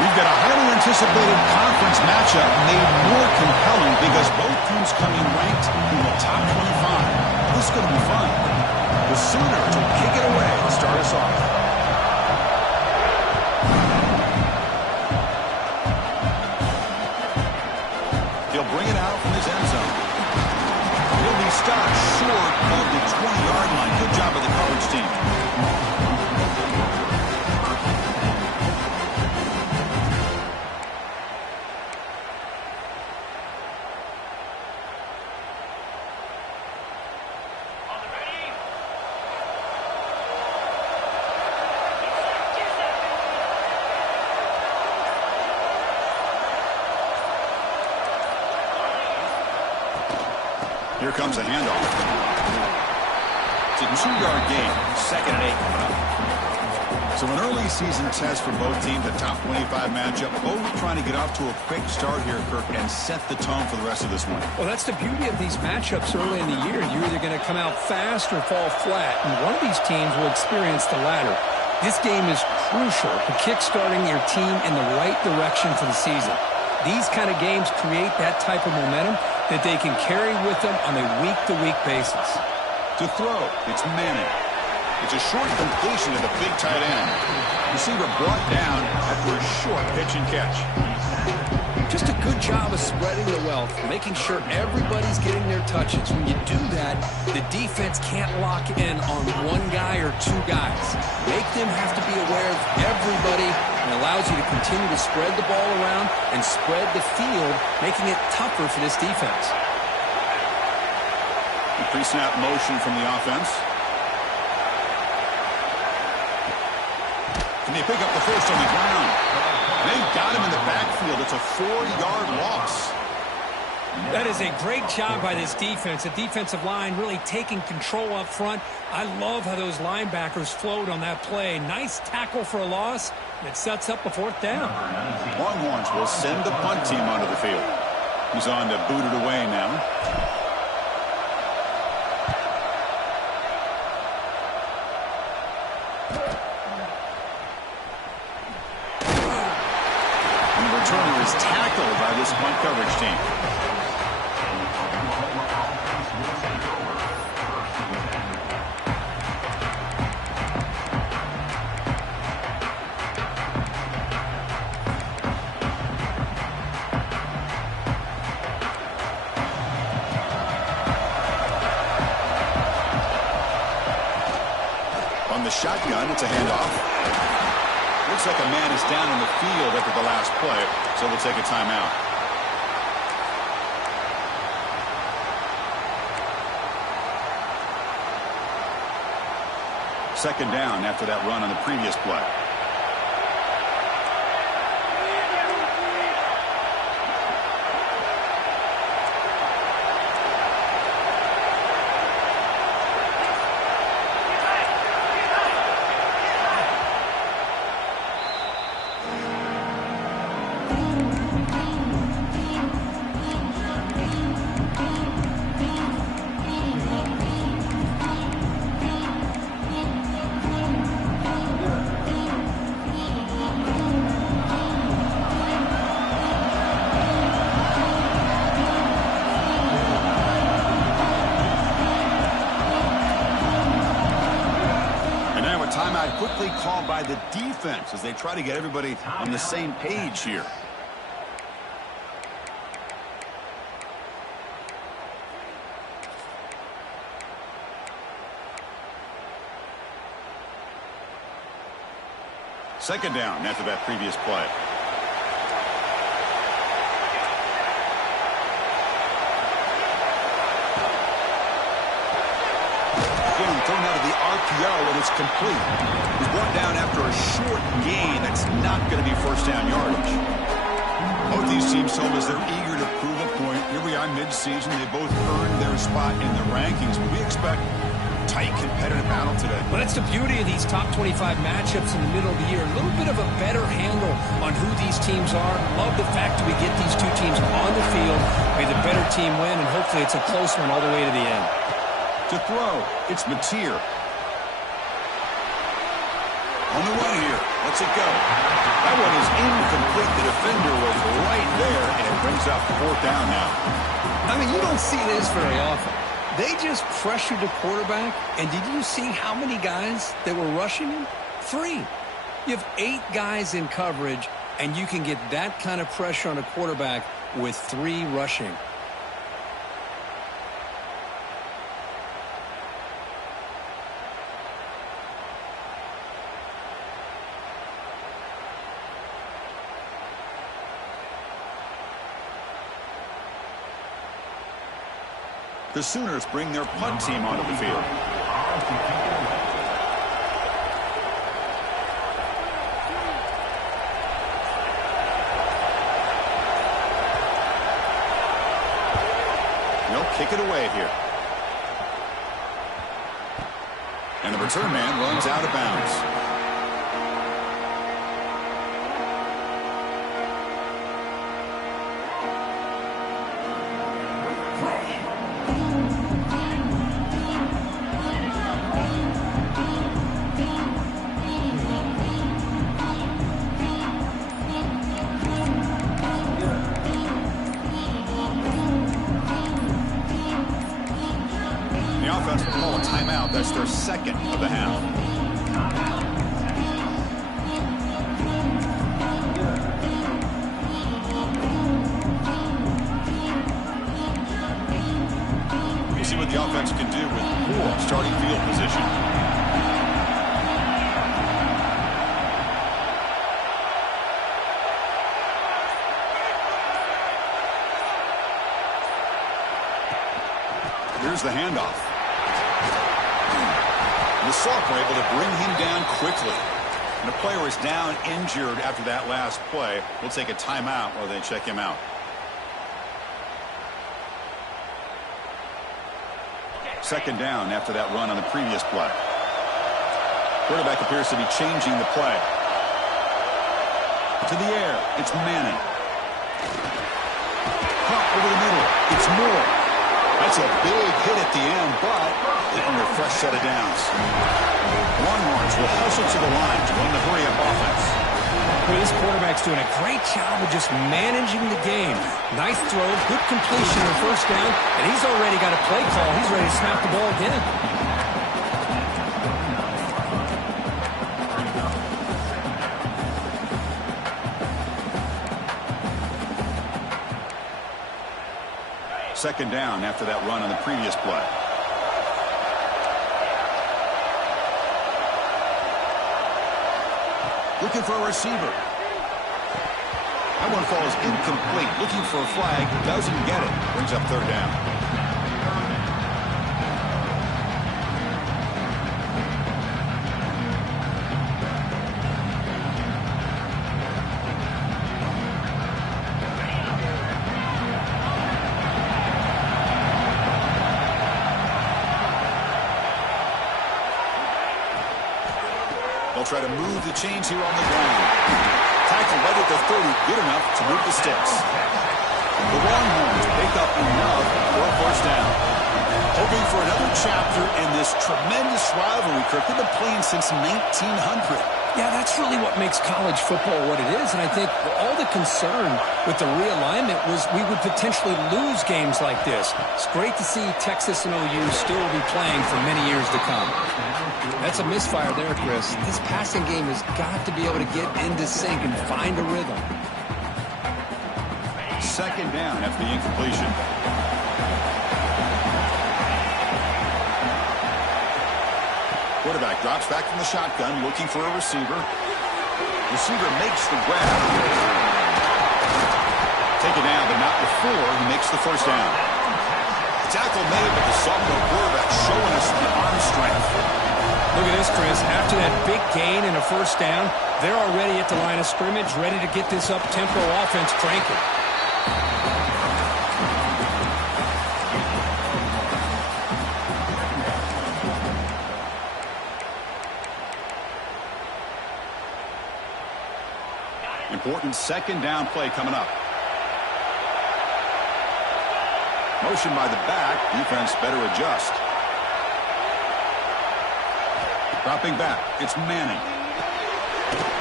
We've got a highly anticipated conference matchup made more compelling because both teams come in ranked in the top 25. This is going to be fun. The Sooners will kick it away to start us off. He'll bring it out from his end zone. He'll be stopped short of the 20-yard line. Good job of the coverage team. Here comes a handoff. It's a 2-yard gain. 2nd and 8 coming up. So an early season test for both teams, a top 25 matchup. Both trying to get off to a quick start here, Kirk, and set the tone for the rest of this one. Well, that's the beauty of these matchups early in the year. You're either going to come out fast or fall flat, and one of these teams will experience the latter. This game is crucial to kick-starting your team in the right direction for the season. These kind of games create that type of momentum that they can carry with them on a week-to-week basis. To throw, it's Manning. It's a short completion to the big tight end. Receiver brought down after a short pitch and catch. Just a good job of spreading the wealth, making sure everybody's getting their touches. When you do that, the defense can't lock in on one guy or two guys. Make them have to be aware of everybody, and allows you to continue to spread the ball around and spread the field, making it tougher for this defense. The pre-snap motion from the offense. And they pick up the first on the ground. They've got him in the backfield. It's a 4-yard loss. That is a great job by this defense. The defensive line really taking control up front. I love how those linebackers flowed on that play. Nice tackle for a loss. It sets up a 4th down. Longhorns will send the punt team onto the field. He's on to boot it away now. And the returner is tackled by this punt coverage team. On the shotgun, it's a handoff. Looks like a man is down on the field after the last play, so we'll take a timeout. Second down after that run on the previous play. Timeout quickly called by the defense as they try to get everybody on the same page here. Second down after that previous play. Thrown out of the RPO, and it's complete. He's brought down after a short gain. That's not going to be first down yardage. Both these teams told us they're eager to prove a point. Here we are mid-season. They both earned their spot in the rankings, but we expect tight, competitive battle today. Well, that's the beauty of these top 25 matchups in the middle of the year. A little bit of a better handle on who these teams are. Love the fact that we get these two teams on the field. May the better team win, and hopefully it's a close one all the way to the end. To throw, it's Mateer. On the run here, Lets it go. That one is incomplete. The defender was right there, and it brings up 4th down now. I mean, you don't see this very often. They just pressured the quarterback, and did you see how many guys that were rushing him? 3. You have 8 guys in coverage, and you can get that kind of pressure on a quarterback with 3 rushing. The Sooners bring their punt team onto the field. They'll kick it away here. And the return man runs out of bounds. Offense will call a timeout. That's their 2nd of the half. We'll see what the offense can do with poor starting field position. Here's the handoff. The Sophomore able to bring him down quickly. And the player is down injured after that last play. We'll take a timeout while they check him out. 2nd down after that run on the previous play. Quarterback appears to be changing the play. To the air. It's Manning. Pop over the middle. It's Moore. That's a big hit at the end, but getting a fresh set of downs. Longhorns will hustle to the line to run the hurry-up offense. Well, this quarterback's doing a great job of just managing the game. Nice throw, good completion on 1st down, and he's already got a play call. He's ready to snap the ball again. Second down after that run on the previous play. Looking for a receiver. That one falls incomplete. Looking for a flag. Doesn't get it. Brings up 3rd down. They'll try to move the chains here on the ground. Tackle right at the 30, good enough to move the sticks. The Longhorns pick up enough for a 1st down. Hoping for another chapter in this tremendous rivalry, Kirk. They've been playing since 1900. Yeah, that's really what makes college football what it is. And I think all the concern with the realignment was we would potentially lose games like this. It's great to see Texas and OU still be playing for many years to come. That's a misfire there, Chris. This passing game has got to be able to get into sync and find a rhythm. 2nd down after the incompletion. Quarterback drops back from the shotgun, looking for a receiver. Receiver makes the grab. Taken down, but not before he makes the 1st down. Tackle made, but the sophomore quarterback showing us the arm strength. Look at this, Chris. After that big gain and a 1st down, they're already at the line of scrimmage, ready to get this up-tempo offense cranking. Important 2nd down play coming up. Motion by the back. Defense better adjust. Dropping back. It's Manning.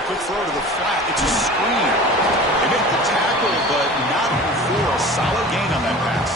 Quick throw to the flat. It's a screen. They make the tackle, but not before a solid gain on that pass.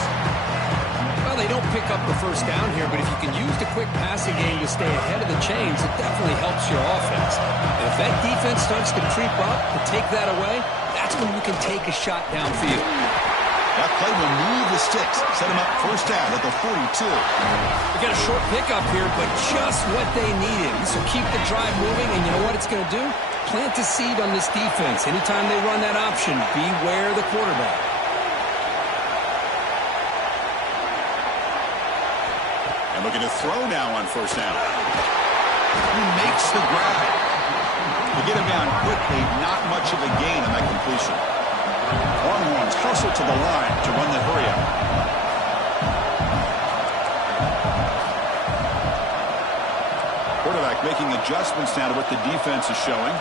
Well, they don't pick up the first down here, but if you can use the quick passing game to stay ahead of the chains, it definitely helps your offense. And if that defense starts to creep up and take that away, that's when you can take a shot downfield. That play will move the sticks. Set them up first down at the 42. We got a short pickup here, but just what they needed. This will keep the drive moving, and you know what it's going to do? Plant a seed on this defense. Anytime they run that option, beware the quarterback. And looking to throw now on first down. He makes the grab. To get him down quickly, not much of a gain on that completion. Longhorns hustle to the line to run the hurry-up. Quarterback making adjustments now to what the defense is showing.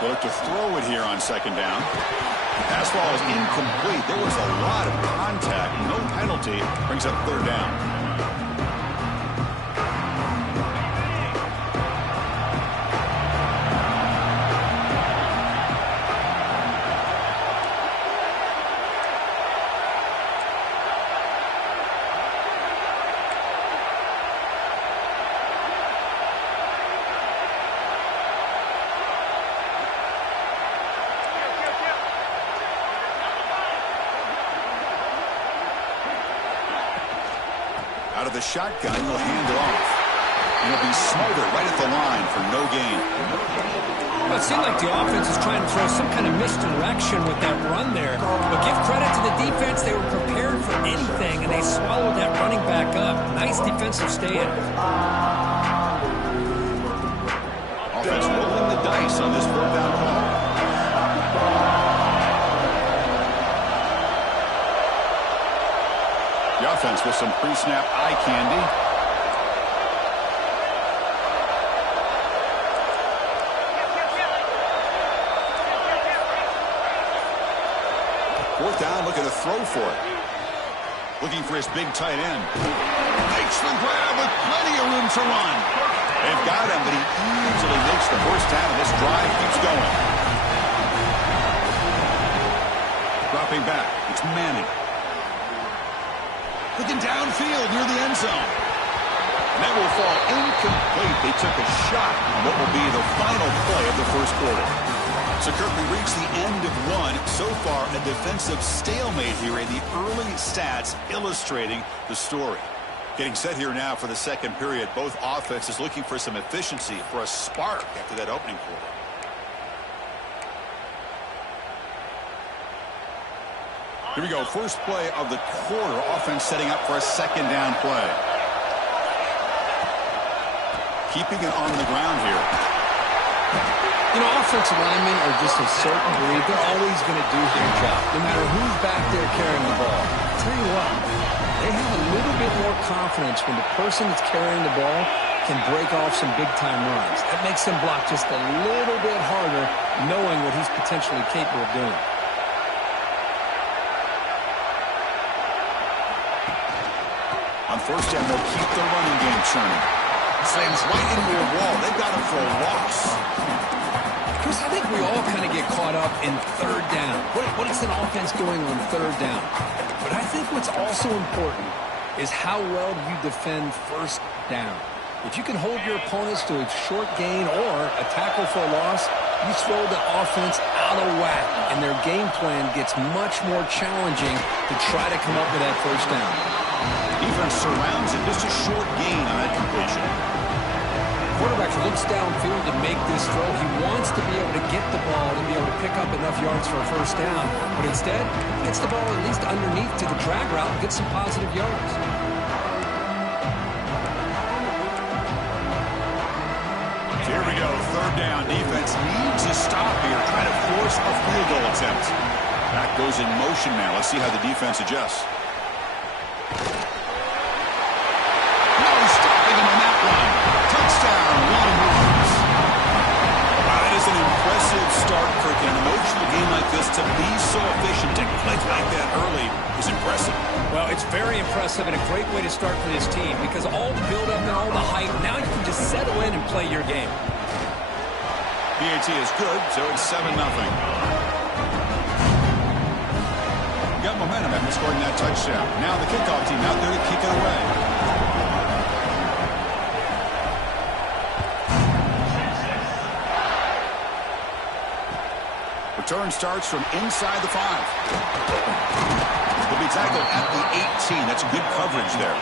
They look to throw it here on second down. Pass ball is incomplete. There was a lot of contact. No penalty. Brings up third down. Out of the shotgun, he'll hand it off. And he'll be smothered right at the line for no gain. Well, it seemed like the offense is trying to throw some kind of misdirection with that run there. But give credit to the defense. They were prepared for anything, and they swallowed that running back up. Nice defensive stand. Offense rolling the dice on this fourth down call. The offense with some pre-snap eye candy. Fourth down, looking to throw for it. Looking for his big tight end. Makes the grab with plenty of room to run. They've got him, but he easily makes the first down, and this drive keeps going. Dropping back, it's Manning. Looking downfield near the end zone. And that will fall incomplete. They took a shot on what will be the final play of the first quarter. So, Kirk, we reached the end of one. So far, a defensive stalemate here in the early stats illustrating the story. Getting set here now for the second period. Both offenses looking for some efficiency, for a spark after that opening quarter. Here we go. First play of the quarter. Offense setting up for a second down play. Keeping it on the ground here. You know, offensive linemen are just a certain breed. They're always going to do their job, no matter who's back there carrying the ball. I'll tell you what, they have a little bit more confidence when the person that's carrying the ball can break off some big-time runs. That makes them block just a little bit harder, knowing what he's potentially capable of doing. On first down, they'll keep the running game churning. Slams right into a wall. They've got him for a loss. Chris, I think we all kind of get caught up in third down. What is an offense doing on third down? But I think what's also important is how well do you defend first down. If you can hold your opponents to a short gain or a tackle for a loss, you throw the offense out of whack, and their game plan gets much more challenging to try to come up with that first down. Defense surrounds it. Just a short gain on that completion. Quarterback looks downfield to make this throw. He wants to be able to get the ball and be able to pick up enough yards for a first down. But instead, he gets the ball at least underneath to the drag route and gets some positive yards. Here we go. Third down. Defense needs a stop here. Trying to force a field goal attempt. Back goes in motion now. Let's see how the defense adjusts. Start, Kirk, in an emotional game like this, to be so efficient, to click like that early is impressive. Well, it's very impressive. impressive and a great way to start for this team because all the build-up and all the hype, now you can just settle in and play your game. PAT is good, so it's 7-0. Got momentum after scoring that touchdown. Now the kickoff team out there to kick it away. Return starts from inside the 5. Will be tackled at the 18. That's good coverage there.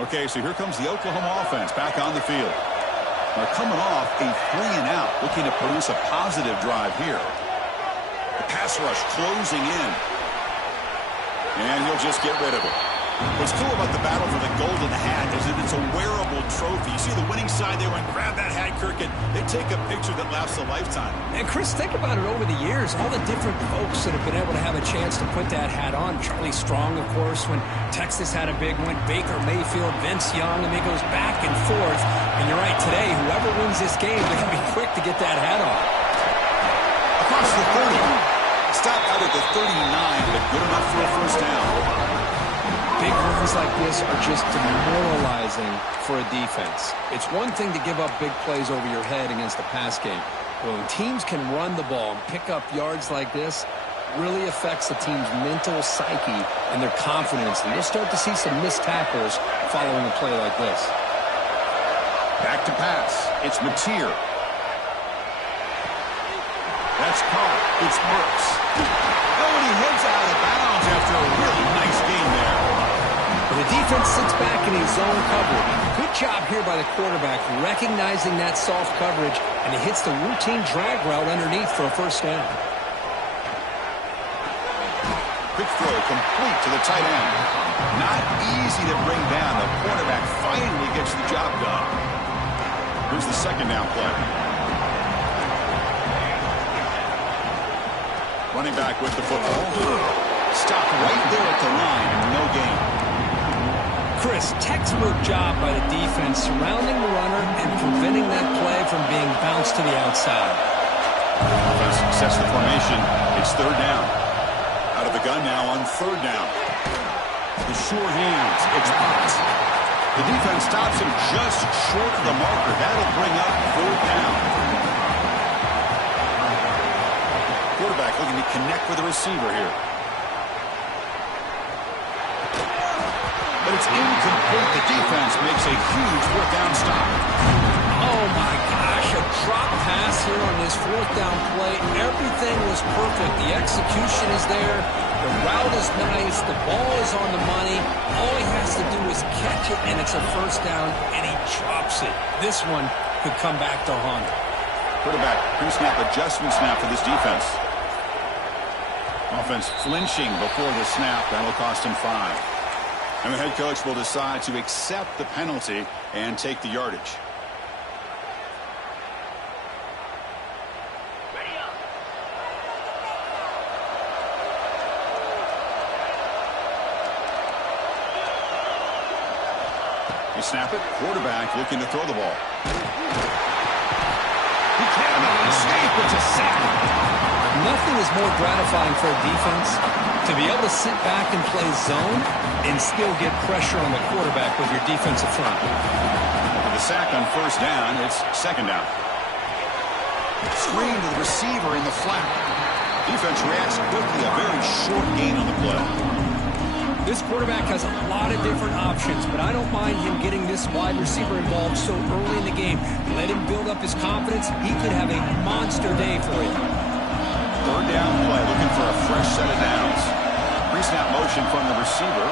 Okay, so here comes the Oklahoma offense back on the field. They're coming off a 3-and-out, looking to produce a positive drive here. The pass rush closing in. And he'll just get rid of it. What's cool about the battle for the golden hat is that it's a wearable trophy. You see the winning side, they run, grab that hat, Kirk, and they take a picture that lasts a lifetime. And Chris, think about it over the years, all the different folks that have been able to have a chance to put that hat on. Charlie Strong, of course, when Texas had a big one. Baker Mayfield, Vince Young, and it goes back and forth. And you're right, today, whoever wins this game, they're going to be quick to get that hat on. Across the 30. Stopped out at the 39, but good enough for a first down. Big runs like this are just demoralizing for a defense. It's one thing to give up big plays over your head against the pass game. But when teams can run the ball and pick up yards like this, it really affects the team's mental psyche and their confidence. And you'll start to see some missed tackles following a play like this. Back to pass. It's Mateer. That's caught. It's Burks. Oh, and he heads out of bounds after a really nice game there. The defense sits back in his zone coverage. Good job here by the quarterback recognizing that soft coverage, and he hits the routine drag route underneath for a first down. Quick throw complete to the tight end. Not easy to bring down. The quarterback finally gets the job done. Here's the second down play. Running back with the football. Stopped right there at the line. No gain. Chris, textbook job by the defense surrounding the runner and preventing that play from being bounced to the outside. Offense sets the formation. It's third down. Out of the gun now on third down. The sure hands. It's Potts. The defense stops him just short of the marker. That'll bring up fourth down. Quarterback looking to connect with the receiver here. But it's incomplete. The defense makes a huge fourth down stop. Oh, my gosh. A drop pass here on this fourth down play. Everything was perfect. The execution is there. The route is nice. The ball is on the money. All he has to do is catch it, and it's a first down, and he drops it. This one could come back to haunt him. Quarterback pre-snap adjustments now for this defense. Offense flinching before the snap. That'll cost him 5. And the head coach will decide to accept the penalty and take the yardage. You snap it. Quarterback looking to throw the ball. He cannot escape. It's a sack. Nothing is more gratifying for a defense to be able to sit back and play zone and still get pressure on the quarterback with your defensive front. With the sack on first down, it's second down. Screen to the receiver in the flat. Defense reacts quickly. A very short gain on the play. This quarterback has a lot of different options, but I don't mind him getting this wide receiver involved so early in the game. Let him build up his confidence. He could have a monster day for you. Third down play, looking for a fresh set of downs. Pre-snap motion from the receiver.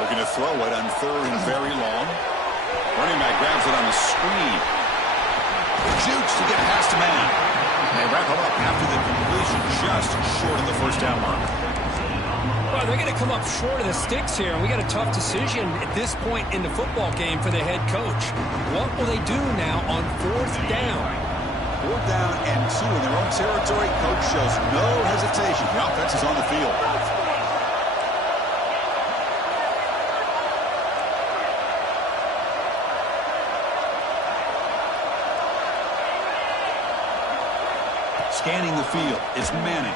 Looking to throw it on third and very long. Running back grabs it on the screen. Jukes to get past a man. And they wrap him up after the completion, just short of the first down mark. Well, they're going to come up short of the sticks here, and we got a tough decision at this point in the football game for the head coach. What will they do now on fourth down? Fourth down and 2 in their own territory. Coach shows no hesitation. The offense is on the field. scanning the field. It's Manning.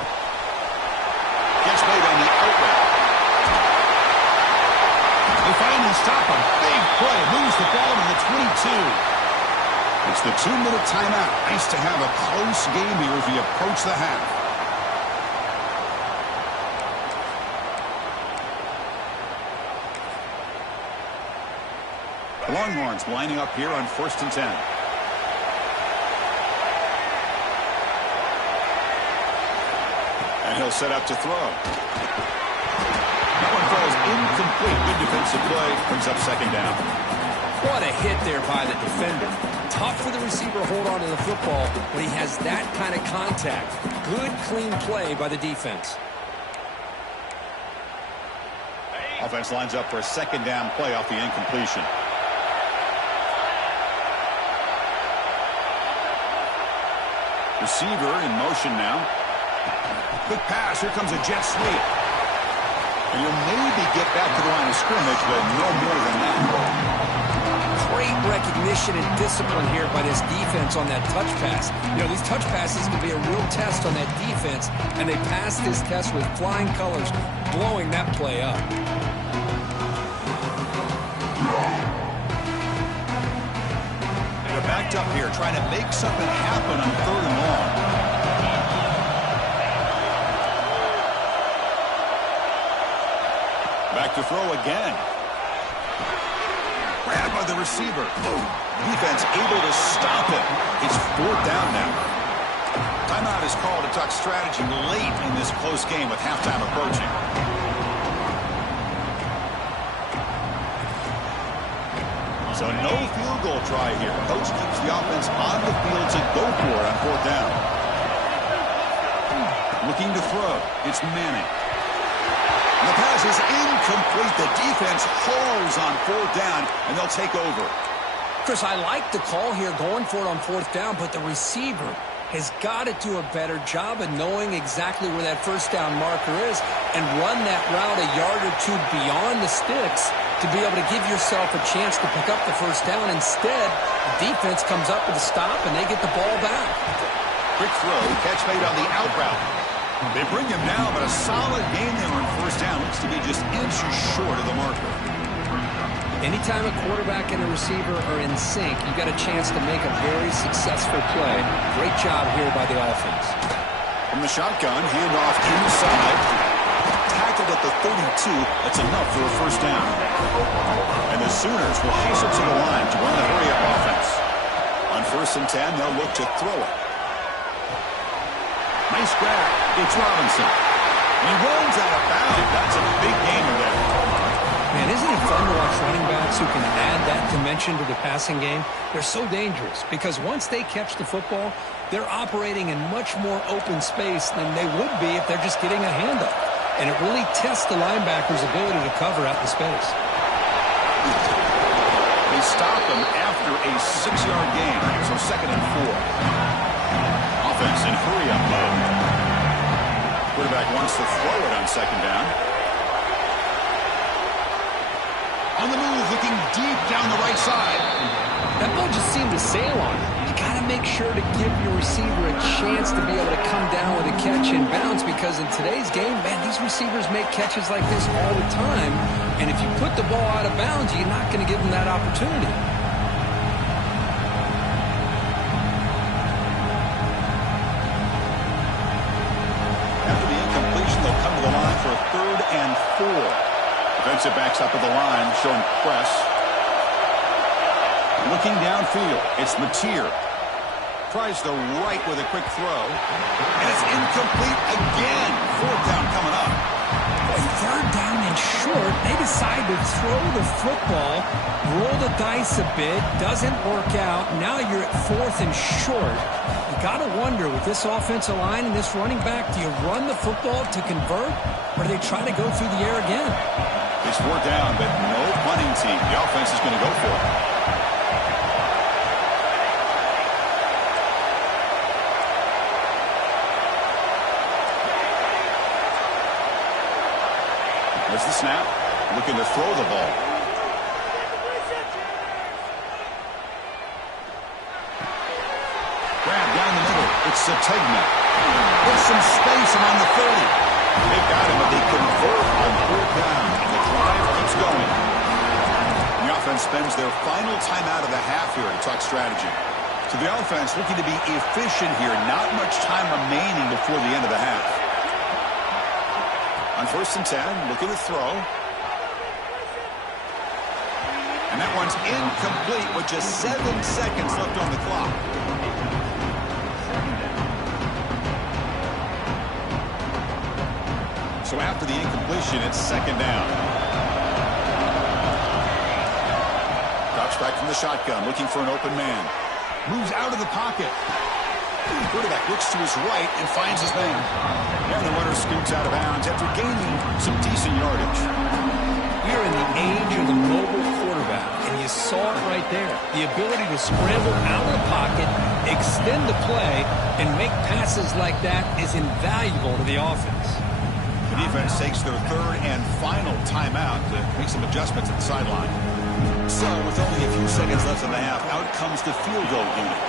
Gets made on the outlet. They finally stop him. Big play. Moves the ball to the 22. It's the 2-minute timeout. Nice to have a close game here as we approach the half. The Longhorns lining up here on 1st and 10. And he'll set up to throw. That one falls incomplete. Good defensive play. Brings up 2nd down. What a hit there by the defender. Tough for the receiver to hold on to the football when he has that kind of contact. Good, clean play by the defense. Offense lines up for a 2nd down play off the incompletion. Receiver in motion now. Quick pass. Here comes a jet sweep. And he'll maybe get back to the line of scrimmage, but no more than that. Great recognition and discipline here by this defense on that touch pass. You know, these touch passes can be a real test on that defense, and they passed this test with flying colors, blowing that play up. They're backed up here, trying to make something happen on 3rd and long. Back to throw again. Grabbed by the receiver. Defense able to stop it. It's 4th down now. Timeout is called to talk strategy late in this close game with halftime approaching. So no field goal try here. Coach keeps the offense on the field to go for it on 4th down. Looking to throw. It's Manning. The pass is incomplete. The defense holds on 4th down, and they'll take over. Chris, I like the call here going for it on 4th down, but the receiver has got to do a better job of knowing exactly where that 1st down marker is and run that route a yard or 2 beyond the sticks to be able to give yourself a chance to pick up the 1st down. Instead, the defense comes up with a stop, and they get the ball back. Quick throw, catch made on the out route. They bring him down, but a solid game there on 1st down. Looks to be just inches short of the marker. Anytime a quarterback and a receiver are in sync, you got a chance to make a very successful play. Great job here by the offense. From the shotgun, handoff inside. Tackled at the 32. That's enough for a 1st down. And the Sooners will hustle to the line to run the hurry-up offense. On 1st and 10, they'll look to throw it. Nice grab. It's Robinson. He runs out of bounds. That's a big gainer there. Man, isn't it fun to watch running backs who can add that dimension to the passing game? They're so dangerous because once they catch the football, they're operating in much more open space than they would be if they're just getting a handoff. And it really tests the linebacker's ability to cover out the space. They stop him after a 6-yard gain, so 2nd and 4. Offense in hurry-up mode. Quarterback wants to throw it on 2nd down. On the move, looking deep down the right side. That ball just seemed to sail on it. You got to make sure to give your receiver a chance to be able to come down with a catch in bounds because in today's game, man, these receivers make catches like this all the time. And if you put the ball out of bounds, you're not going to give them that opportunity. After the incompletion, they'll come to the line for a 3rd and 4. Defensive backs up at the line, showing press. Looking downfield, it's Mateer. Tries the right with a quick throw. And it's incomplete again. 4th down coming up. 3rd down and short. They decide to throw the football, roll the dice a bit. Doesn't work out. Now you're at 4th and short. You got to wonder, with this offensive line and this running back, do you run the football to convert, or do they try to go through the air again? It's 4th down, but no punting team. The offense is going to go for it. There's the snap. Looking to throw the ball. Grab down the middle. It's It's Sategna. There's some space around the 30. They've got him, but they convert on 4th down, and the drive keeps going. The offense spends their final timeout of the half here to talk strategy. So the offense looking to be efficient here. Not much time remaining before the end of the half. On 1st and 10, looking to throw. And that one's incomplete with just 7 seconds left on the clock. So after the incompletion, it's 2nd down. Drops back from the shotgun, looking for an open man. Moves out of the pocket. Quarterback looks to his right and finds his man. And the runner scoots out of bounds after gaining some decent yardage. We're in the age of the mobile quarterback, and you saw it right there. The ability to scramble out of the pocket, extend the play, and make passes like that is invaluable to the offense. The defense takes their 3rd and final timeout to make some adjustments at the sideline. So, with only a few seconds left in the half, out comes the field goal unit.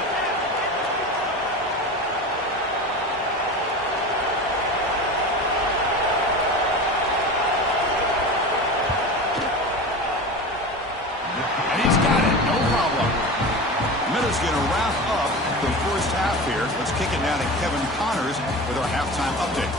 And he's got it, no problem. Miller's going to wrap up the first half here. Let's kick it now to Kevin Connors with our halftime update.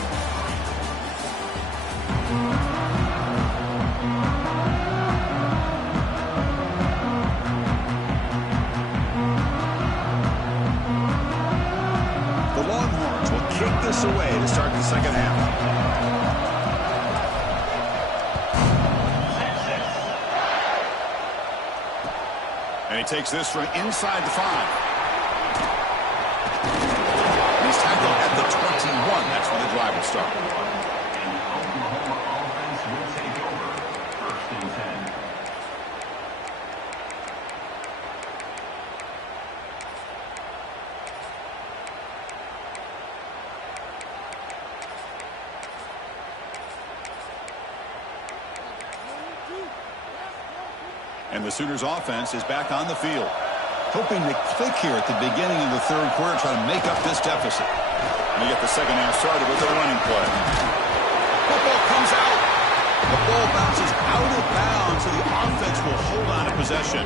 Kick this away to start the second half. And he takes this from inside the 5. He's tackled at the 21. That's where the drive will start. Offense will take over. 1st and 10. And the Sooners offense is back on the field. Hoping to click here at the beginning of the 3rd quarter, trying to make up this deficit. And they get the second half started with a running play. Football comes out. The ball bounces out of bounds, so the offense will hold on to possession.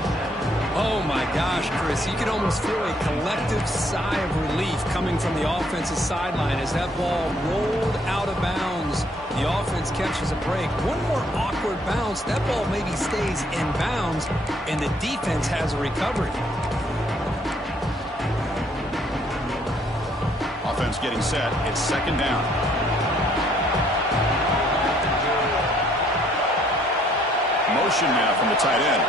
Oh, my gosh, Chris. You can almost feel a collective sigh of relief coming from the offensive sideline as that ball rolled out of bounds. The offense catches a break. One more awkward bounce. That ball maybe stays in bounds, and the defense has a recovery. Offense getting set. It's 2nd down. Motion now from the tight end.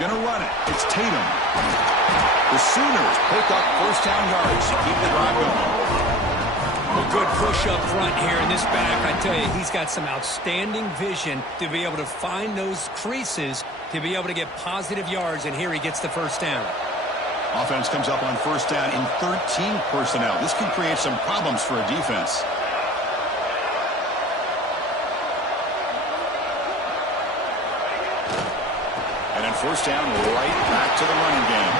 Gonna run it. It's Tatum. The Sooners pick up 1st down yards to keep the drive going. A good push up front here in this back. I tell you, he's got some outstanding vision to be able to find those creases to be able to get positive yards, and here he gets the 1st down. Offense comes up on 1st down in 13 personnel. This can create some problems for a defense. And then 1st down, right back to the running game.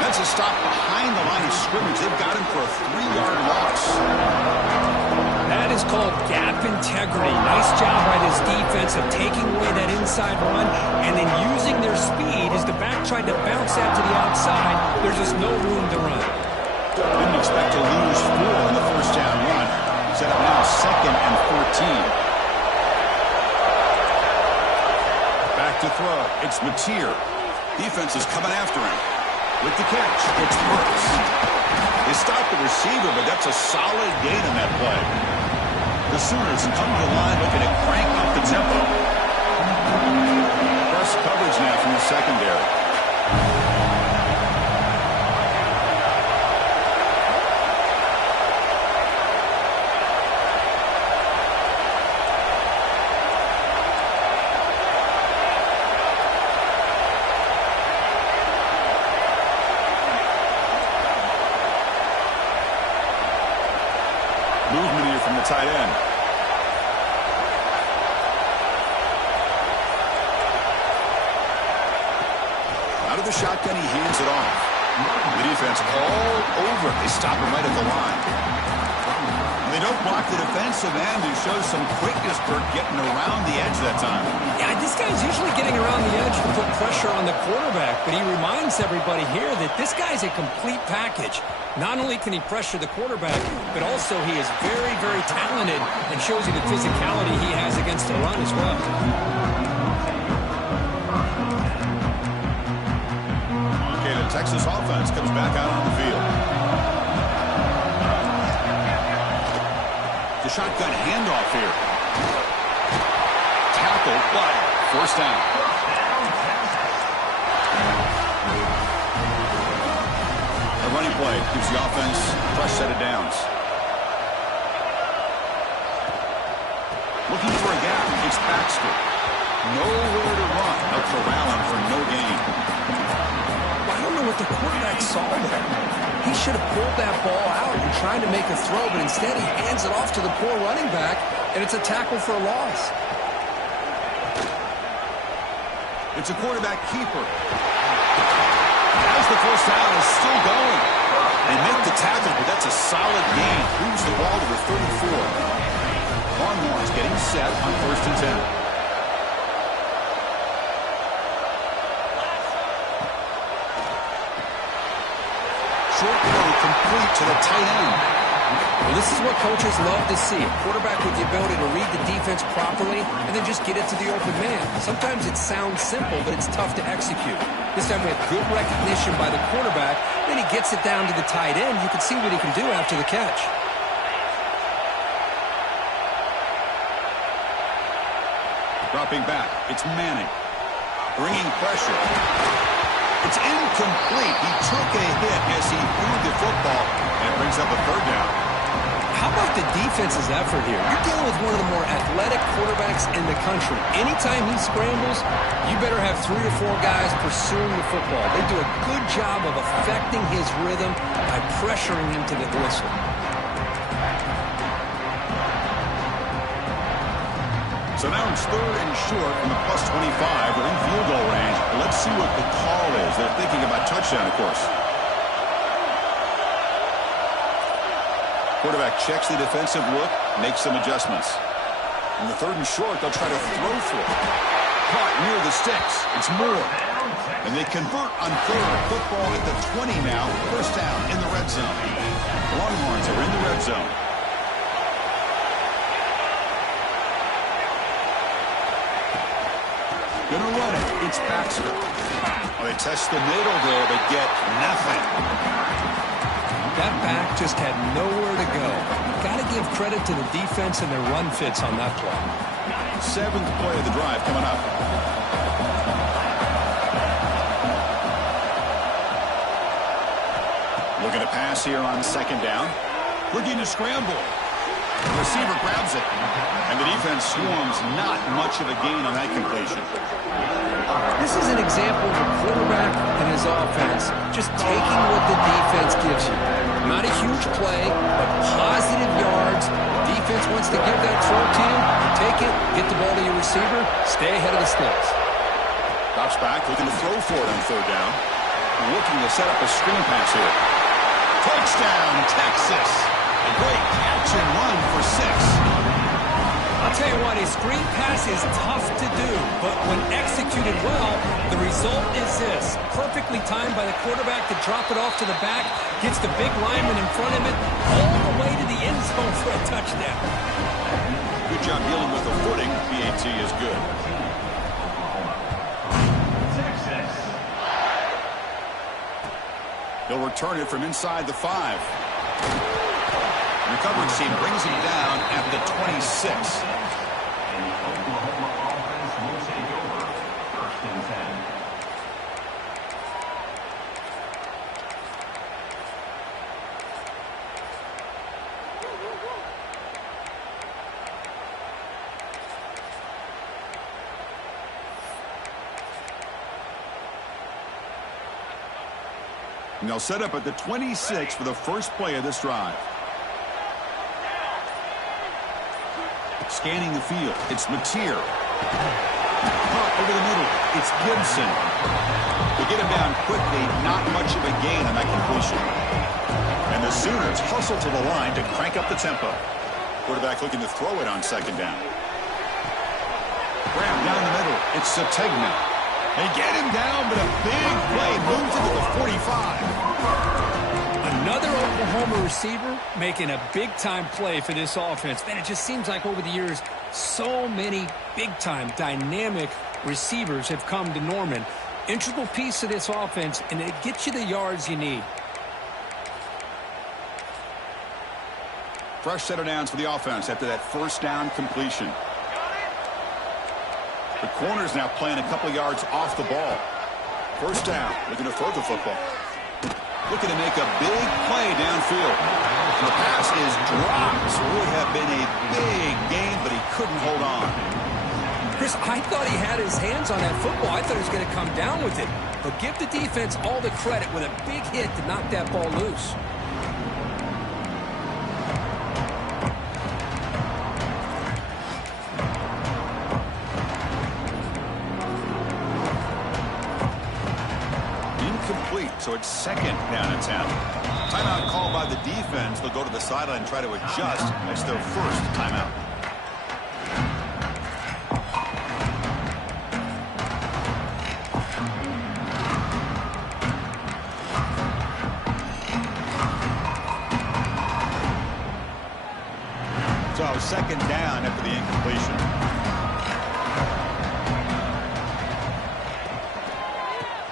That's a stop behind the line of scrimmage. They've got him for a 3-yard loss. That is called gap integrity. Nice job by this defense of taking away that inside run and then using their speed as the back tried to bounce that to the outside. There's just no room to run. Didn't expect to lose 4 in the 1st down run. Set up now 2nd and 14. Back to throw. It's Mateer. Defense is coming after him. With the catch, it's Burks. They stopped the receiver, but that's a solid gain in that play. The Sooners come to the line looking to crank up the tempo. Press coverage now from the secondary. Movement here from the tight end. the shotgun, he hands it off. The defense all over it. They stop him right at the line. And they don't block the defensive end, who shows some quickness, Kirk, getting around the edge that time. Yeah, this guy's usually getting around the edge to put pressure on the quarterback, but he reminds everybody here that this guy's a complete package. Not only can he pressure the quarterback, but also he is very, very talented and shows you the physicality he has against the run as well. Okay, the Texas offense comes back out on the field. The shotgun handoff here. Tackle, but first down. A running play gives the offense a fresh set of downs. Looking for a gap. It's Baxter. Nowhere to run. They'll corral him for no gain. I don't know what the quarterback saw there. He should have pulled that ball out and tried to make a throw, but instead he hands it off to the poor running back, and it's a tackle for a loss. It's a quarterback keeper. As the first down is still going. They make the tackle, but that's a solid gain. Moves the ball to the 34. Longhorns getting set on 1st and 10. Short throw complete to the tight end. Well, this is what coaches love to see. A quarterback with the ability to read the defense properly and then just get it to the open man. Sometimes it sounds simple, but it's tough to execute. This time we have good recognition by the quarterback. Then he gets it down to the tight end. You can see what he can do after the catch. Dropping back, it's Manning. Bringing pressure. It's incomplete. He took a hit as he threw the football, and it brings up a 3rd down. How about the defense's effort here? You're dealing with one of the more athletic quarterbacks in the country. Anytime he scrambles, you better have 3 or 4 guys pursuing the football. They do a good job of affecting his rhythm by pressuring him to the whistle. So now it's 3rd and short from the +25. We're in field goal range. Let's see what the call is. They're thinking about touchdown, of course. Quarterback checks the defensive look, makes some adjustments. In the 3rd and short, they'll try to throw for it. Caught near the sticks. It's Moore. And they convert on 3rd. Football at the 20 now. First down in the red zone. Longhorns are in the red zone. Gonna run it. It's Baxter. Well, they test the middle there, but get nothing. That back just had nowhere to go. Got to give credit to the defense and their run fits on that play. 7th play of the drive coming up. Looking to pass here on 2nd down. Looking to scramble. The receiver grabs it, and the defense swarms. Not much of a gain on that completion. This is an example of a quarterback and his offense just taking what the defense gives you. Not a huge play, but positive yards. The defense wants to give that throw to you. Take it, get the ball to your receiver, stay ahead of the sticks. Drops back, looking to throw for it on 3rd down. Looking to set up a screen pass here. Touchdown, Texas! A great catch and run for 6. I'll tell you what, a screen pass is tough to do, but when executed well, the result is this. Perfectly timed by the quarterback to drop it off to the back, gets the big lineman in front of it, all the way to the end zone for a touchdown. Good job dealing with the footing. PAT is good. They'll return it from inside the 5. The coverage team brings him down at the 26. And the Oklahoma offense will take over 1st and 10. And they'll set up at the 26 for the first play of this drive. Scanning the field, it's Mateer. Pop over the middle. It's Gibson. They get him down quickly. Not much of a gain on that completion. And the Sooners hustle to the line to crank up the tempo. Quarterback looking to throw it on second down. Grab down the middle. It's Sategna. They get him down, but a big play moves into the 45. Another Oklahoma receiver making a big-time play for this offense. Man, it just seems like over the years, so many big-time, dynamic receivers have come to Norman. Integral piece of this offense, and it gets you the yards you need. Fresh set of downs for the offense after that first down completion. The corner's now playing a couple yards off the ball. First down, looking to throw the football. Looking to make a big play downfield. And the pass is dropped. Would have been a big gain, but he couldn't hold on. Chris, I thought he had his hands on that football. I thought he was going to come down with it. But give the defense all the credit with a big hit to knock that ball loose. So it's second down and 10. Timeout called by the defense. They'll go to the sideline and try to adjust. That's their first timeout. So second down after the incompletion.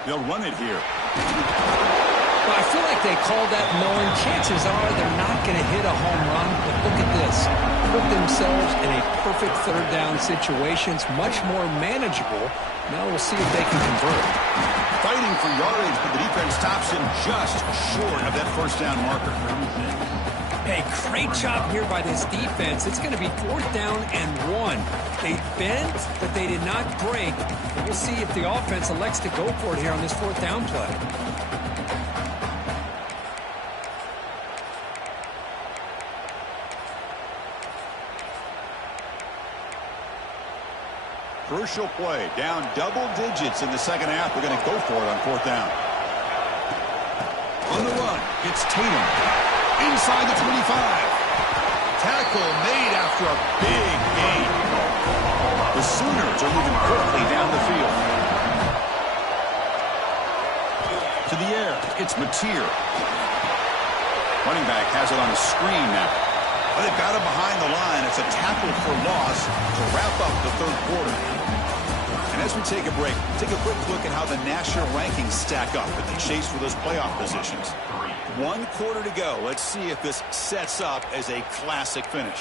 They'll run it here. Well, I feel like they called that knowing chances are they're not going to hit a home run. But look at this. Put themselves in a perfect third down situation. It's much more manageable. Now we'll see if they can convert. Fighting for yardage, but the defense stops him just short of that first down marker. Hey, great job here by this defense. It's going to be fourth down and 1. They bent, but they did not break. We'll see if the offense elects to go for it here on this fourth down play. Crucial play. Down double digits in the second half. They're going to go for it on fourth down. On the run, it's Tatum. Inside the 25. Tackle made after a big gain. The Sooners are moving quickly down the field. To the air, it's Mateer. Running back has it on the screen now. But they've got him behind the line. It's a tackle for loss to wrap up the third quarter. And as we take a break, take a quick look at how the national rankings stack up in the chase for those playoff positions. 1 quarter to go. Let's see if this sets up as a classic finish.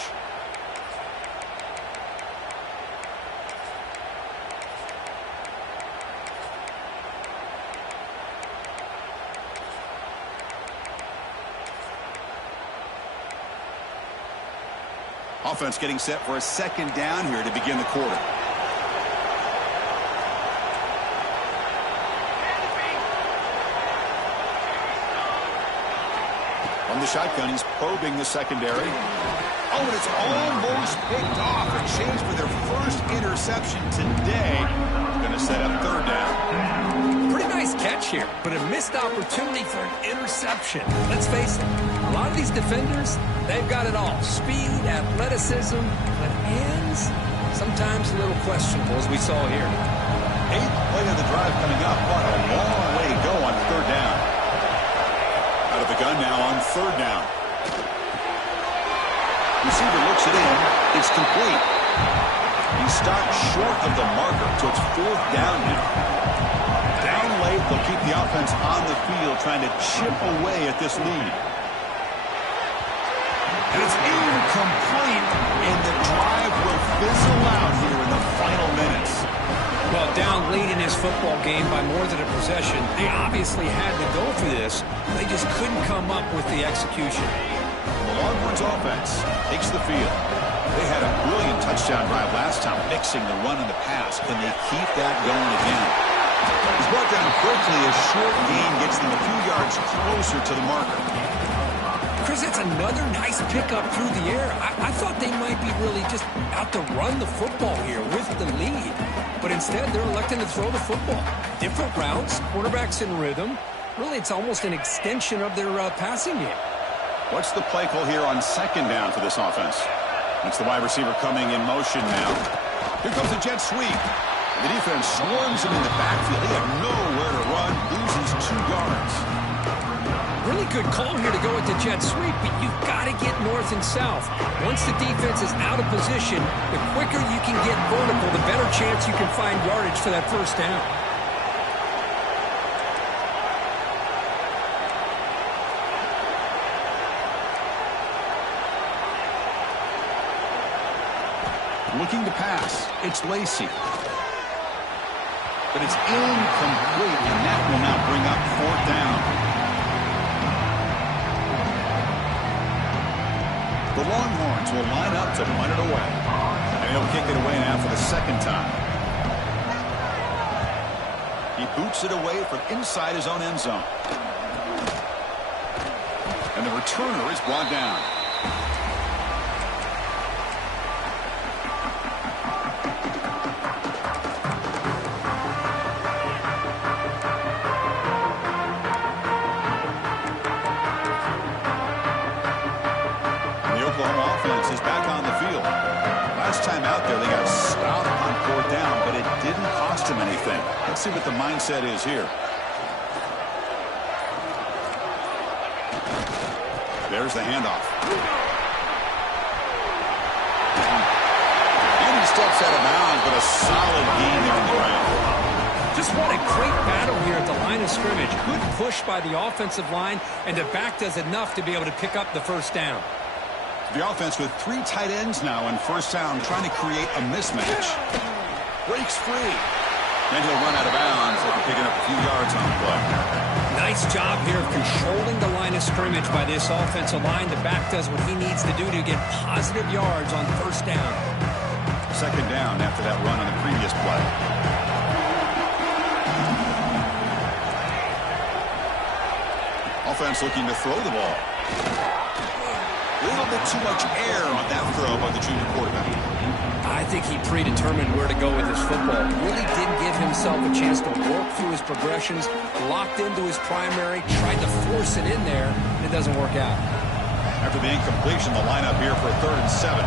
Offense getting set for a second down here to begin the quarter. From the shotgun, he's probing the secondary. Oh, and it's almost picked off. A chance for their first interception today. Going to set up third down. Pretty nice catch here, but a missed opportunity for an interception. Let's face it, a lot of these defenders, they've got it all. Speed, athleticism, but hands, sometimes a little questionable, as we saw here. 8th play of the drive coming up. What a long way to go on third down. Out of the gun now on third down. Receiver looks it in. It's complete. He stopped short of the marker, so it's fourth down now. Down late, they'll keep the offense on the field trying to chip away at this lead. And it's incomplete, and the drive will fizzle out here in the final minutes. Well, down late in this football game by more than a possession, they obviously had to go for this. They just couldn't come up with the execution. The Longhorns offense takes the field. They had a brilliant touchdown drive last time, mixing the run and the pass. Can they keep that going again? He's brought down quickly. A short gain gets them a few yards closer to the marker. Chris, it's another nice pickup through the air. I thought they might be really just out to run the football here with the lead. But Instead, they're electing to throw the football. Different routes, quarterback's in rhythm. Really, it's almost an extension of their passing game. What's the play call here on second down for this offense? It's the wide receiver coming in motion now. Here comes a jet sweep. The defense swarms him in the backfield. They have nowhere to run, loses 2 yards. Really good call here to go with the jet sweep, but you've got to get north and south. Once the defense is out of position, the quicker you can get vertical, the better chance you can find yardage for that first down. Looking to pass. It's Lacey. But it's incomplete, and that will now bring up 4th down. The Longhorns will line up to punt it away. And he'll kick it away now for the 2nd time. He boots it away from inside his own end zone. And the returner is brought down. Let's see what the mindset is here. There's the handoff. And he steps out of bounds, but a solid gain there on the ground. Just what a great battle here at the line of scrimmage. Good push by the offensive line, and the back does enough to be able to pick up the first down. The offense with 3 tight ends now on first down, trying to create a mismatch. Breaks free. And he'll run out of bounds after picking up a few yards on the play. Nice job here of controlling the line of scrimmage by this offensive line. The back does what he needs to do to get positive yards on first down. 2nd down after that run on the previous play. Offense looking to throw the ball. A little bit too much air on that throw by the junior quarterback. I think he predetermined where to go with his football. Really didn't give himself a chance to work through his progressions, locked into his primary, tried to force it in there, and it doesn't work out. After the incompletion, the lineup here for 3rd and 7.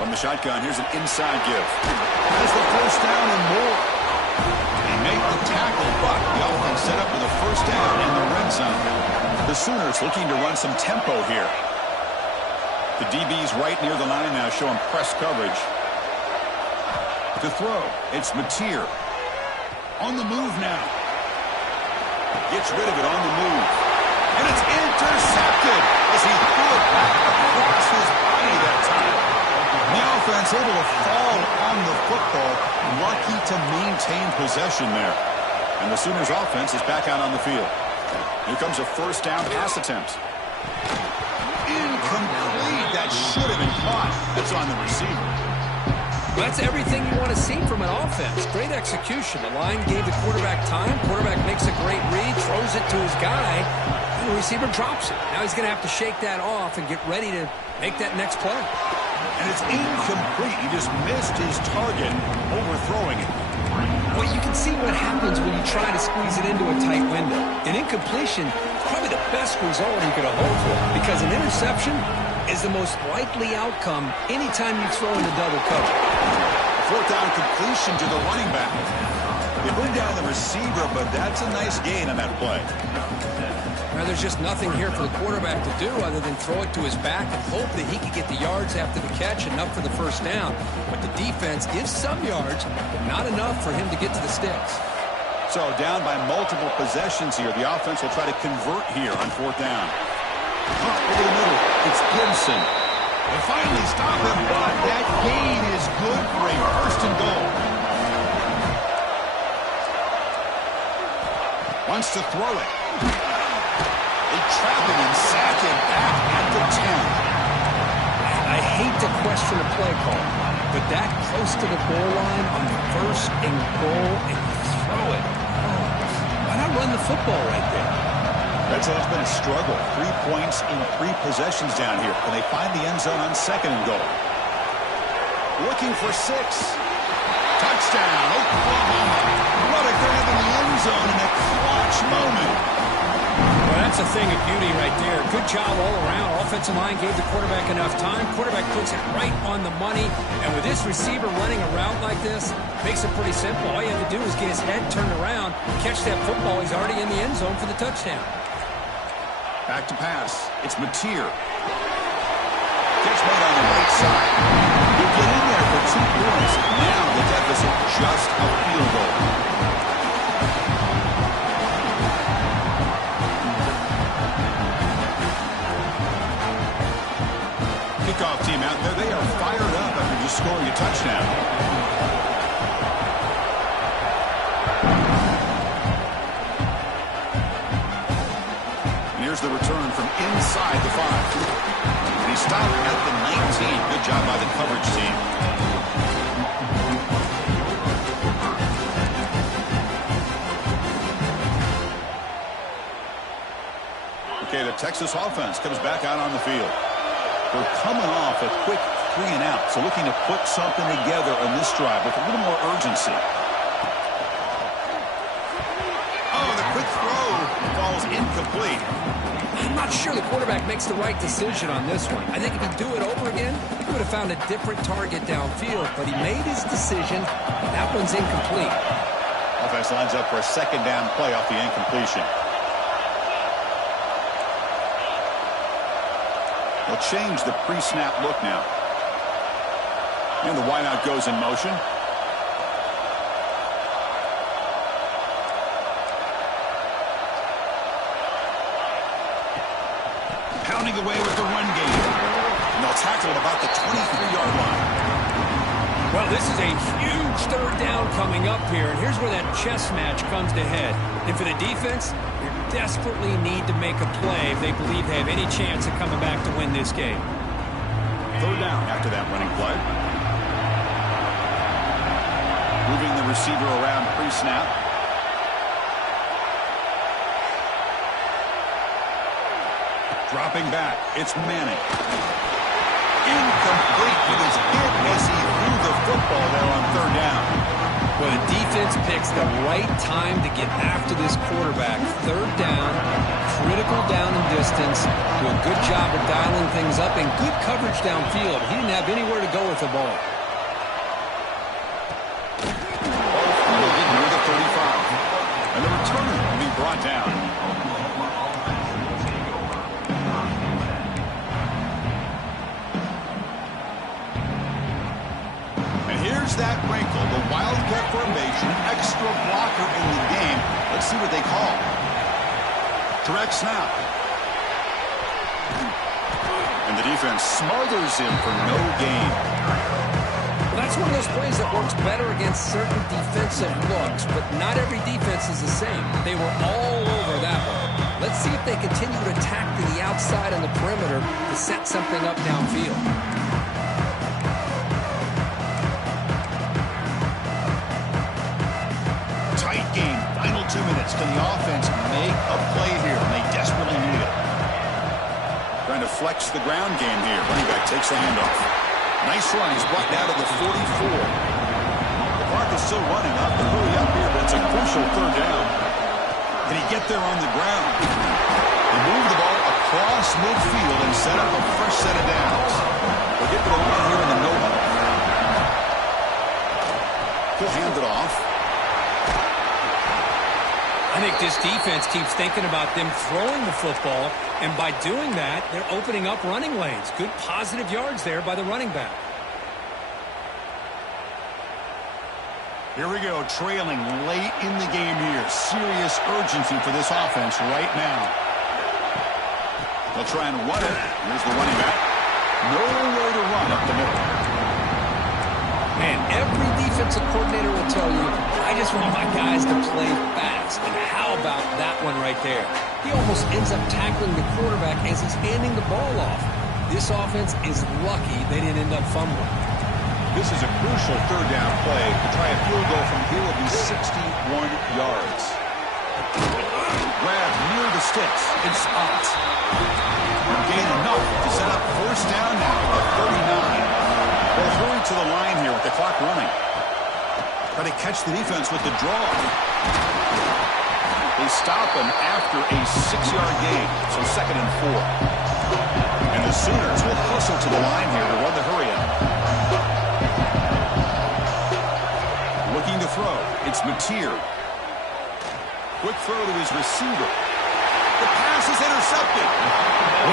From the shotgun, here's an inside give. Has the first down and more. They make the tackle, but the offense set up with a first down in the red zone. The Sooners looking to run some tempo here. The DB's right near the line now, showing press coverage. To throw, it's Mateer. On the move now. Gets rid of it on the move. And it's intercepted as he threw it back across his body that time. The offense able to fall on the football, lucky to maintain possession there. And the Sooners offense is back out on the field. Here comes a first down pass attempt. Incomplete. That should have been caught. That's on the receiver. That's everything you want to see from an offense. Great execution. The line gave the quarterback time. Quarterback makes a great read, throws it to his guy, and the receiver drops it. Now he's going to have to shake that off and get ready to make that next play. And it's incomplete. He just missed his target, overthrowing it. Well, you can see what happens when you try to squeeze it into a tight window. An incompletion is probably the best result you could hope for, because an interception is the most likely outcome anytime you throw into double cover. 4th down completion to the running back. They bring down the receiver, but that's a nice gain on that play. Now, there's just nothing here for the quarterback to do other than throw it to his back and hope that he can get the yards after the catch, enough for the first down. But the defense gives some yards, but not enough for him to get to the sticks. So down by multiple possessions here. The offense will try to convert here on 4th down. Over the middle, it's Gibson. They finally stop him, but that gain is good for a 1st and goal. Wants to throw it. They trap him and sack him back at the 10. I hate to question a play call, but that close to the goal line on 1st and goal, and you throw it. Oh, why not run the football right there? That's been a struggle. 3 points in 3 possessions down here. Can they find the end zone on 2nd and goal? Looking for 6. Touchdown, Oklahoma. Ruddock, they're in the end zone in a clutch moment. Well, that's a thing of beauty right there. Good job all around. Offensive line gave the quarterback enough time. Quarterback puts it right on the money. And with this receiver running a route like this, makes it pretty simple. All you have to do is get his head turned around, catch that football. He's already in the end zone for the touchdown. Back to pass. It's Mateer. Catch made on the right side. You get in there for 2 points. Now the deficit just a field goal. Kickoff team out there. They are fired up after just scoring a touchdown. And here's the return from inside the 5. And he stopped at the 19. Good job by the coverage team. Okay, the Texas offense comes back out on the field. They're coming off a quick 3-and-out, so looking to put something together on this drive with a little more urgency. Oh, the quick throw falls incomplete. I'm not sure the quarterback makes the right decision on this one. I think if he'd do it over again, he would have found a different target downfield, but he made his decision. That one's incomplete. Offense lines up for a 2nd down play off the incompletion. They'll change the pre-snap look now. And the wideout goes in motion. Pounding away with the run game. And they'll tackle at about the 23-yard line. Well, this is a huge 3rd down coming up here, and here's where that chess match comes to head. And for the defense, they desperately need to make a play if they believe they have any chance of coming back to win this game. 3rd down after that running play. Moving the receiver around pre-snap. Dropping back, it's Manning. Incomplete. He was hit as he threw the football there on 3rd down. Well, the defense picks the right time to get after this quarterback. 3rd down, critical down and distance. Do a good job of dialing things up and good coverage downfield. He didn't have anywhere to go with the ball. Near the 35. And the return will be brought down. Here's that wrinkle, the Wildcat formation, extra blocker in the game. Let's see what they call. Direct snap. And the defense smothers him for no gain. Well, that's one of those plays that works better against certain defensive looks, but not every defense is the same. They were all over that one. Let's see if they continue to attack to the outside on the perimeter to set something up downfield. Game. Final 2 minutes. Can the offense make a play here? And they desperately need it. Trying to flex the ground game here. Running back takes the handoff. Nice run. He's brought down to the 44. The clock is still running. Not to hurry up here, but it's a crucial 3rd down. Can he get there on the ground? He moved the ball across midfield and set up a fresh set of downs. We'll get to the line here in the no-huddle. He'll hand it off. I think this defense keeps thinking about them throwing the football, and by doing that, they're opening up running lanes. Good positive yards there by the running back. Here we go, trailing late in the game here. Serious urgency for this offense right now. They'll try and run it. Here's the running back. Nowhere to run up the middle. Man, every defensive coordinator will tell you, I just want my guys to play fast. And how about that one right there? He almost ends up tackling the quarterback as he's handing the ball off. This offense is lucky they didn't end up fumbling. This is a crucial 3rd down play. To try a field goal from here will be 61 yards. Grab near the sticks. It's spot. Gain enough to set up 1st down now at the 39. They'll hurry to the line here with the clock running. Try to catch the defense with the draw. They stop him after a 6-yard gain, so 2nd and 4. And the Sooners will hustle to the line here to run the hurry up. Looking to throw. It's Mateer. Quick throw to his receiver. The pass is intercepted.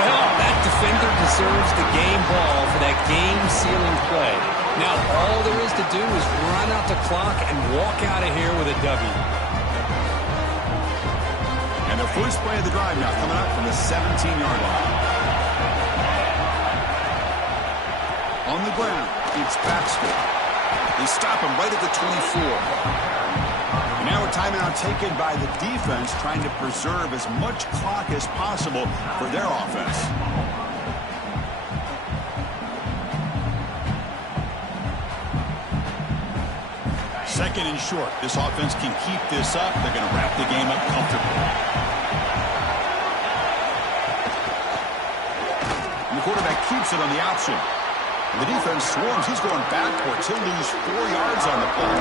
Well, that defender deserves the game ball for that game-sealing play. Now all there is to do is run out the clock and walk out of here with a W. And the first play of the drive now coming up from the 17-yard line. On the ground, it's Baxter. They stop him right at the 24. And now a timeout taken by the defense, trying to preserve as much clock as possible for their offense. Second and short. This offense can keep this up. They're going to wrap the game up comfortably. And the quarterback keeps it on the option. And the defense swarms. He's going backwards. He'll lose 4 yards on the play.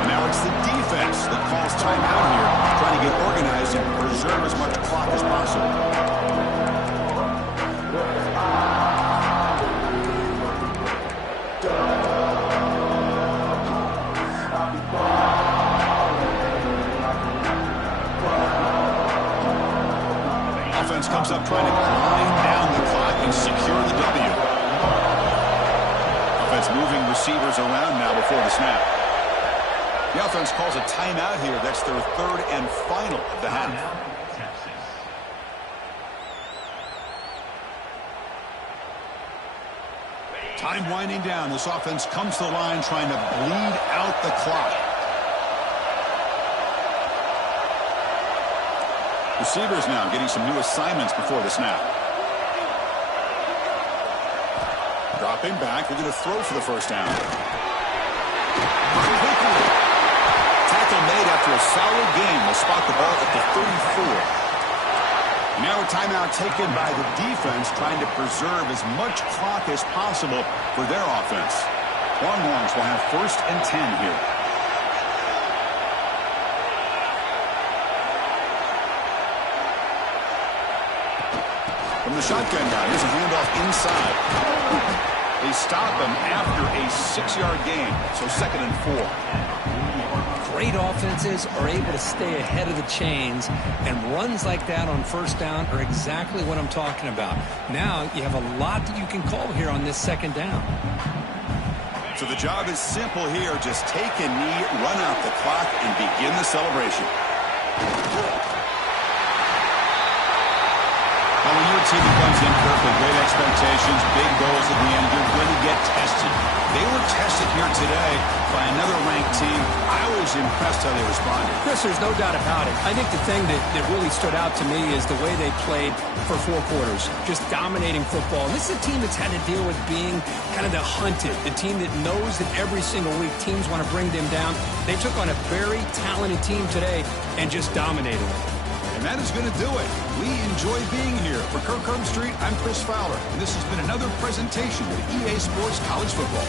And now it's the defense that calls timeout here, trying to get organized and preserve as much clock as possible. Offense comes up trying to grind down the clock and secure the W. Offense moving receivers around now before the snap. The offense calls a timeout here. That's their 3rd and final of the half. Time winding down. This offense comes to the line trying to bleed out the clock. Receivers now getting some new assignments before the snap. Dropping back. They're going to throw for the first down. Tackle made after a solid game. They'll spot the ball at the 34. Now a timeout taken by the defense, trying to preserve as much clock as possible for their offense. Longhorns will have 1st and 10 here. From the shotgun now, here's a handoff inside. They stop him after a 6-yard gain, so 2nd and 4. Great offenses are able to stay ahead of the chains, and runs like that on first down are exactly what I'm talking about. Now you have a lot that you can call here on this 2nd down. So the job is simple here. Just take a knee, run out the clock, and begin the celebration. Well, when your team comes in with great expectations, big goals at the end, you're going to get tested. They were tested here today by another ranked team. I was impressed how they responded. Chris, there's no doubt about it. I think the thing that really stood out to me is the way they played for 4 quarters, just dominating football. And this is a team that's had to deal with being kind of the hunted, the team that knows that every single week teams want to bring them down. They took on a very talented team today and just dominated them. And that is going to do it. We enjoy being here. For Kirk Street, I'm Chris Fowler, and this has been another presentation of EA Sports College Football.